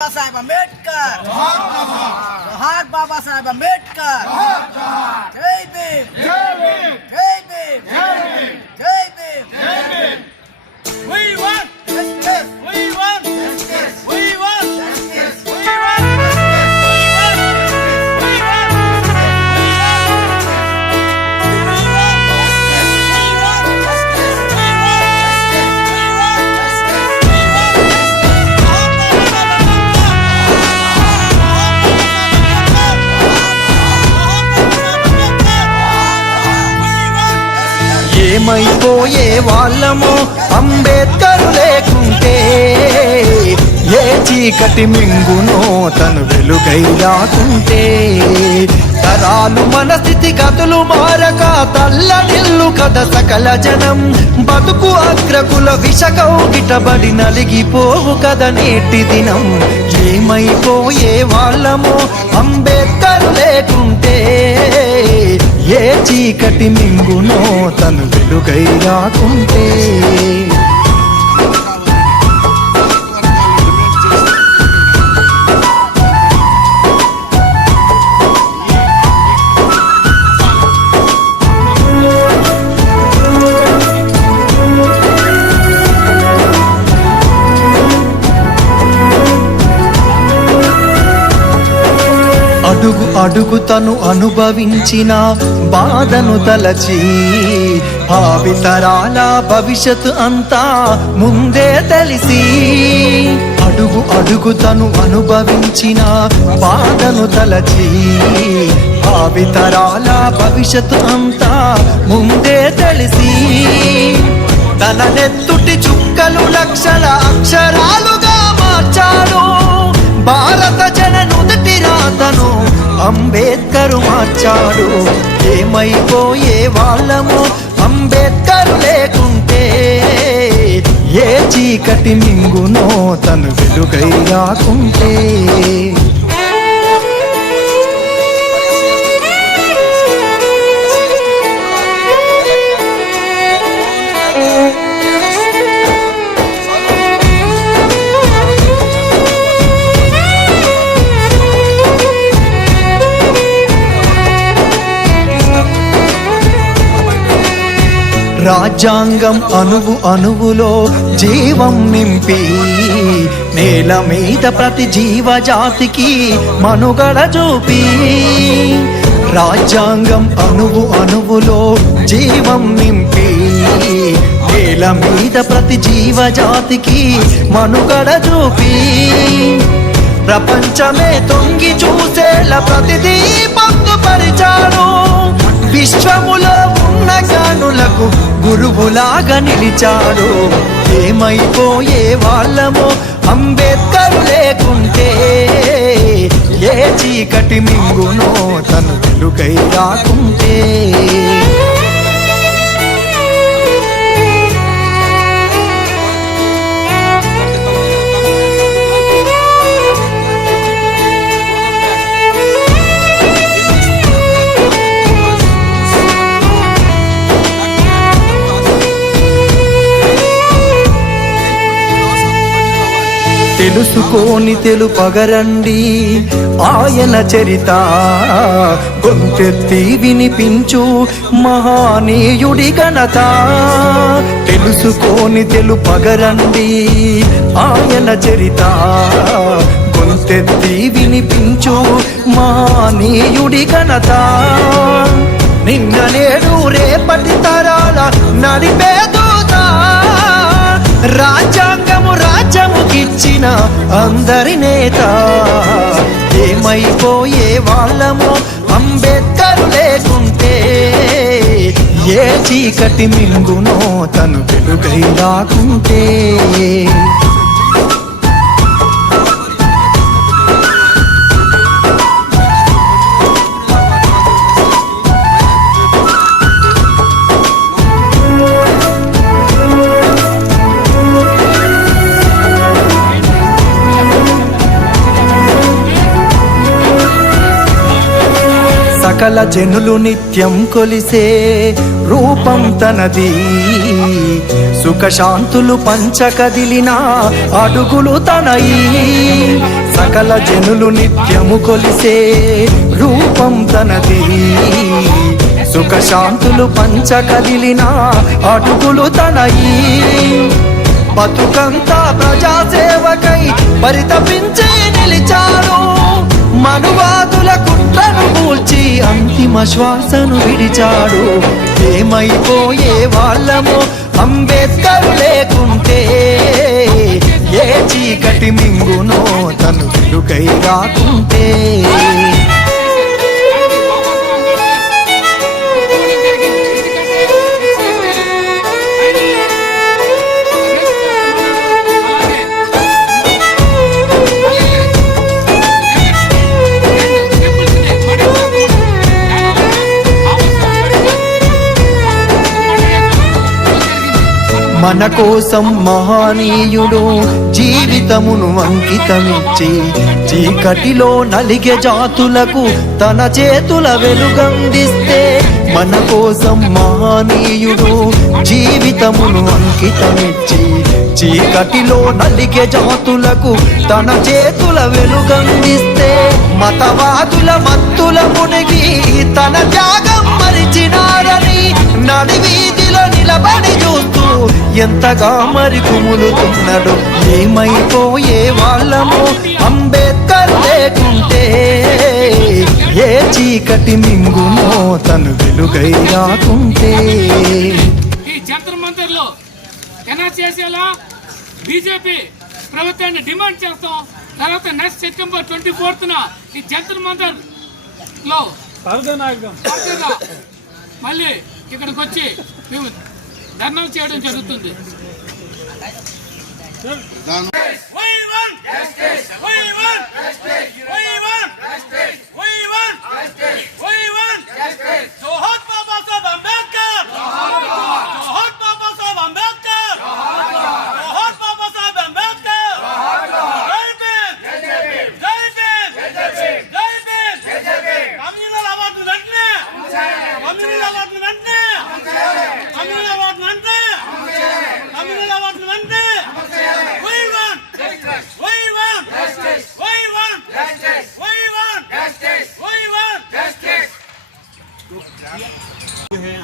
साहेब अंबेडकर जोहार बाबा साहेब अंबेडकर जय भीम जय भीम जय भीम जय भीम जय भीम जय Bhim We want justice we want justice we want justice we want ఏమైపోయే వాళ్ళమో Ambedkar లేకుంటే, ఏ చీకటి మింగునో తను వెలుగై రాకుంటే, తరాలు మన స్థితి గతులు మారక తల్లడిల్లు కథ సకల జనం, బతుకు అగ్రకుల విషకౌగిటబడి నలిగిపోవు కథ నేటి దినం. ఏమైపోయే వాళ్ళమో అంబేద్కర్ లేకుంటే, ఏ చీకటి మింగునో తను వెలుగై రాకుంటే. అడుగు అడుగు తను అనుభవించిన బాధను తలచి, భావితరాల భవిష్యత్తు అంతా ముందే తెలిసి, అడుగు అడుగు తను అనుభవించిన బాధను తలచి, భావితరాల భవిష్యత్తు అంతా ముందే తెలిసి, తన నెత్తుటి చుక్కలు లక్షల అక్షరాలుగా మార్చాడు భారత జననుదటి రాతను అంబేద్కర్ మార్చాడు. ఏమైపోయే వాళ్ళము అంబేద్కర్ లేకుంటే, ఏ చీకటి మింగునో తను వెలుగై రాకుంటే. రాజ్యాంగం అణువు అణువులో జీవం నింపి, నేల మీద ప్రతి జీవజాతికి మనుగడ చూపి, రాజ్యాంగం అణువు అణువులో జీవం నింపి, నేల మీద ప్రతి జీవజాతికి మనుగడ చూపి, ప్రపంచమే తొంగి చూసేలా ప్రతిదీ పొందుపరిచాడు. విశ్వములో ఉన్న జ్ఞానులకు గురువులాగా నిలిచాడు. ఏమైపోయే వాళ్ళమో అంబేద్కర్ లేకుంటే, ఏ చీకటి మింగునో తను వెలుగై రాకుంటే. తెలుసుకోని తెలుపగరండి ఆయన చరిత, గొంతెత్తి వినిపించు మహానీయుడి ఘనత. తెలుసుకోని తెలుపగరండి ఆయన చరిత, గొంతెత్తి వినిపించు మహానీయుడి ఘనత. నిన్న నేడు రేపటి తరాల నడిపేదూత, రాజ్యాంగము రాజ్యముకిచ్చిన అందరి నేత. ఏమైపోయే వాళ్ళమో అంబేద్కర్ లేకుంటే, ఏ చీకటి మింగునో తను వెలుగై రాకుంటే. సకల జనులు నిత్యం కొలిసే రూపం తనది, సుఖశాంతులు పంచకదిలిన అడుగులు తనయి. సకల జనులు నిత్యము కొలిసే రూపం తనది సుఖశాంతులు పంచ కదిలిన అడుగులు తనయి బతుకంతా ప్రజాసేవకై పరితపించే నిలిచాడు మనువాదుల కుట్రను కూల్చి అంతిమ శ్వాసను విడిచాడు ఏమైపోయే వాళ్ళమో అంబేద్కర్ లేకుంటే ఏ చీకటి మింగునో తను వెలుగై రాకుంటే మన కోసం మహనీయుడు జీవితమును అంకితమిచ్చి చీకటిలో నలిగే జాతులకు తన చేతుల వెలుగందిస్తే మన కోసం మహనీయుడు జీవితమును అంకితమిచ్చి చీకటిలో నలిగే జాతులకు తన చేతుల వెలుగందిస్తే మతవాదుల మత్తుల మునిగి తన త్యాగం మరిచినారని నడివీధిలో నిలబడి చూస్తూ ఎంతగా మరి కుములుతున్నాడు ఏమైపోయే వాళ్ళమో అంబేద్కర్ లేకుంటే ఏ చీకటి మింగునో తను వెలుగై రాకుంటే ఈ జంతర్ మంతర్ లో ఎలా చేసేలా బీజేపీ ప్రభుత్వాన్ని డిమాండ్ చేస్తాం. తర్వాత నెక్స్ట్ సెప్టెంబర్ 24న ఈ జంతర్ మంతర్ లో మళ్ళీ ఇక్కడికి వచ్చి మేము ధర్నాలు చేయడం జరుగుతుంది.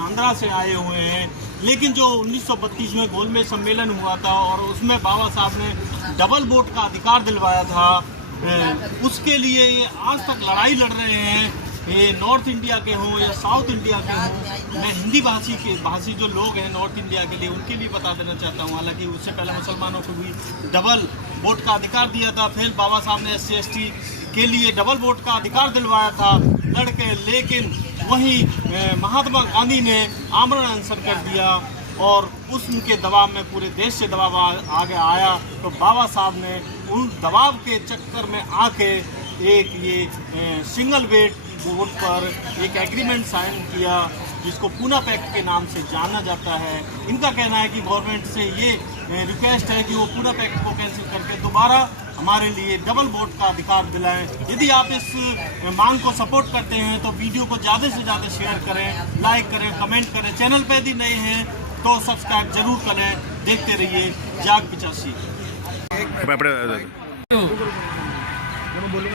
आंध्रा से आए हुए हैं, लेकिन जो 1932 में गोलमेज सम्मेलन हुआ था और उसमें बाबा साहब ने डबल वोट का अधिकार दिलवाया था, उसके लिए ये आज तक लड़ाई लड़ रहे हैं। ये नॉर्थ इंडिया के हों या साउथ इंडिया के हों, मैं हिंदी भाषी जो लोग हैं नॉर्थ इंडिया के लिए उनके लिए बता देना चाहता हूँ। हालांकि उससे पहले मुसलमानों को भी डबल वोट का अधिकार दिया था, फिर बाबा साहब ने SC/ST के लिए डबल वोट का अधिकार दिलवाया था लड़के, लेकिन वहीं महात्मा गांधी ने आमरण अनशन कर दिया और उनके दबाव में पूरे देश से दबाव आगे आया। तो बाबा साहब ने उन दबाव के चक्कर में आके एक ये सिंगल वोट पर एक एग्रीमेंट साइन किया जिसको पूना पैक्ट के नाम से जाना जाता है। इनका कहना है कि गवर्नमेंट से ये रिक्वेस्ट है कि वो पूना पैक्ट को कैंसिल करके दोबारा हमारे लिए डबल वोट का अधिकार दिलाएं। यदि आप इस मांग को सपोर्ट करते हैं तो वीडियो को ज़्यादा से ज़्यादा शेयर करें, लाइक करें, कमेंट करें। चैनल पर यदि नए हैं तो सब्सक्राइब जरूर करें। देखते रहिए जाग 85।